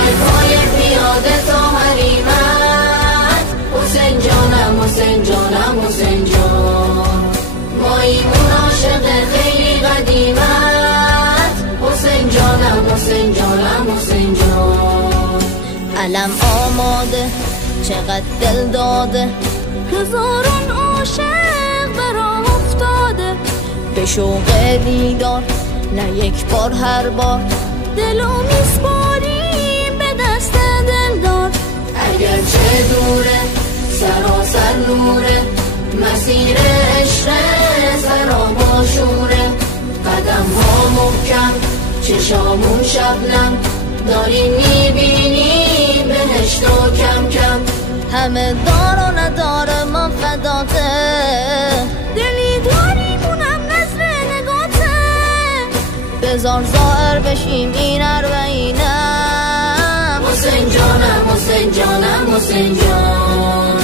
پای پیاده تا حریمت، حسین جانم حسین جانم حسین جان، مایمون عاشق خیلی قدیمت، حسین جانم حسین جانم حسین جان. علم آماده چقدر دل داده، هزاران عاشق برا افتاده، به شوق دیدار نه یک بار هر بار، دلو میسپاریم به دست دلدار. اگرچه دوره سراسر نوره، مسیر عشق سرابا شوره، قدم ها محکم چشامون شبنم، داریم میبینیم بهشت و کم کم. همه دار و نداره ما فداته، دلی داریم اونم نظر نگاته، بزار ظاهر بشیم این اربعینم، حسین جانم حسین جانم حسین جان،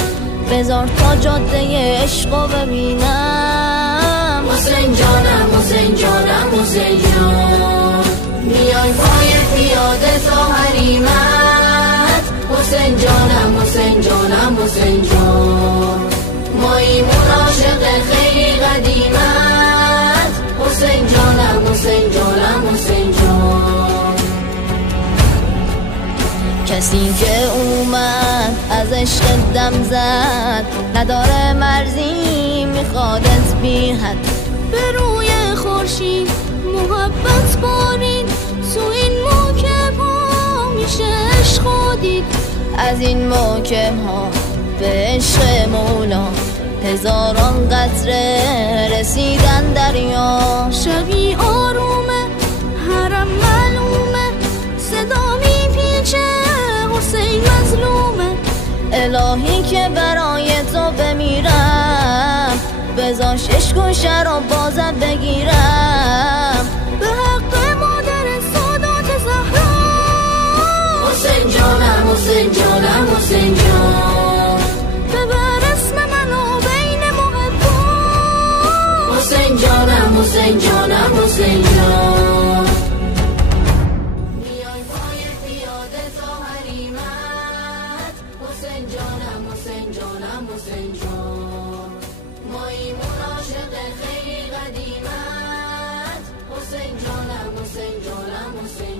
بزار تا جاده عشقو ببینم، حسین جانم حسین جانم حسین جان. میای پای پیاده تا حریمت، حسین جانم حسین جانم حسین جان، مایمون عاشق خیلی قدیمت، حسین جانم حسین جانم حسین جان. کسی که اومد از عشق دم زد، نداره مرزی میخوادت بی حد، به روی خورشید محبت بارید، تو این موکب ها میشه عشق دید، از این موکب ها به عشق مولا هزاران قطره رسیدن دریا. شبی آرومه حرم معلومه، صدا میپیچه حسین مظلومه، الهی که برای تو بمیرم، بذار شش گوشه رو بازم بگیرم، به حق مادر سادات زهرا. حسین جانم حسین جانم حسین جان، ببر اسم منو بین محبا، حسین جانم حسین جانم حسین جان. میای پای پیاده تا حریمت، حسین جانم حسین جانم حسین جان، مایمون عاشق خیلی قدیمت، حسین جانم حسین جانم حسین